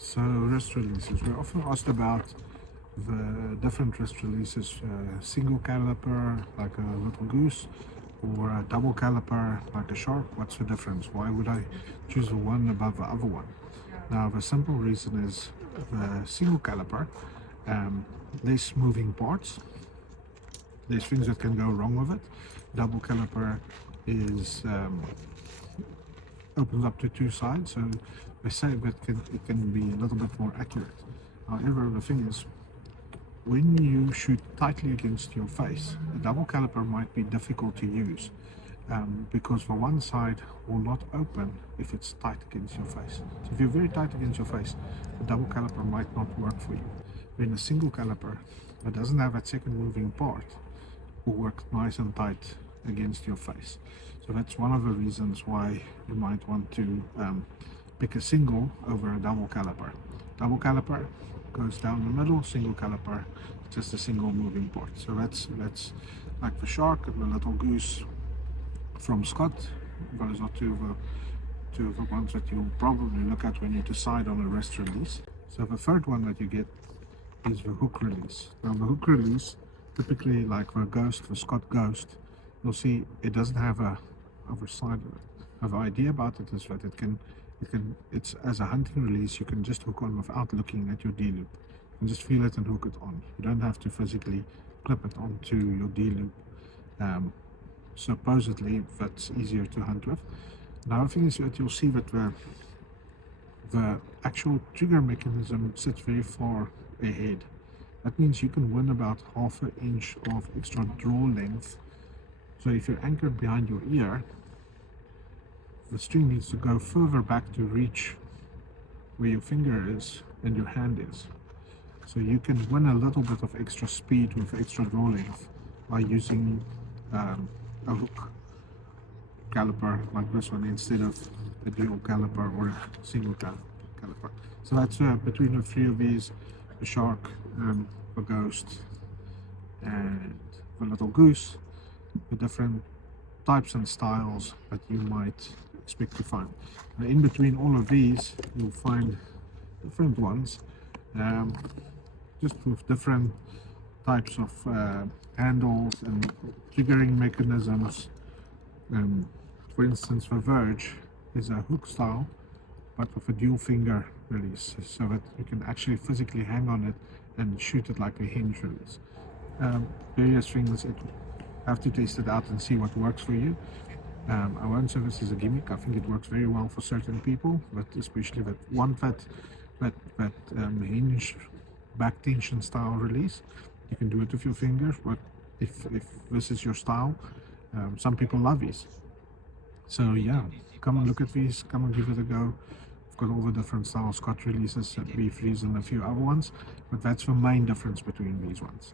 So wrist releases, we're often asked about the different wrist releases, single caliper like a little Goose or a double caliper like a Shark. What's the difference? Why would I choose the one above the other one? Now the simple reason is the single caliper, less moving parts, there's things that can go wrong with it. Double caliper is opens up to two sides, so they say that it can be a little bit more accurate. However, the thing is, when you shoot tightly against your face, a double caliper might be difficult to use because the one side will not open if it's tight against your face. So if you're very tight against your face, the double caliper might not work for you. When a single caliper that doesn't have that second moving part will work nice and tight against your face. So that's one of the reasons why you might want to pick a single over a double caliper. Double caliper goes down the middle, single caliper just a single moving part. So that's like the Shark and the little Goose from Scott. Those are two of the ones that you'll probably look at when you decide on a wrist release. So the third one that you get is the hook release. Now the hook release, typically like the Ghost, the Scott Ghost, you'll see it doesn't have a other side of it. Now the idea about it is that it's as a hunting release, you can just hook on without looking at your D-loop. You can just feel it and hook it on. You don't have to physically clip it onto your D-loop. Supposedly that's easier to hunt with. Another thing is that you'll see that the actual trigger mechanism sits very far ahead. That means you can win about half an inch of extra draw length. So if you're anchored behind your ear, the string needs to go further back to reach where your finger is and your hand is. So you can win a little bit of extra speed with extra draw length by using a hook caliper like this one instead of a dual caliper or a single caliper. So that's between the three of these, the Shark, the Ghost and the little Goose, the different types and styles that you might expect to find. Now, in between all of these you'll find different ones, just with different types of handles and triggering mechanisms. For instance, the Verge is a hook style but with a dual finger release, so that you can actually physically hang on it and shoot it like a hinge release. Various things, you have to test it out and see what works for you. I won't say this is a gimmick. I think it works very well for certain people, but especially that one that hinge back tension style release. You can do it with your fingers, but if this is your style, some people love these. So yeah, come and look at these, come and give it a go. I've got all the different styles, Scott releases, B3s and a few other ones, but that's the main difference between these ones.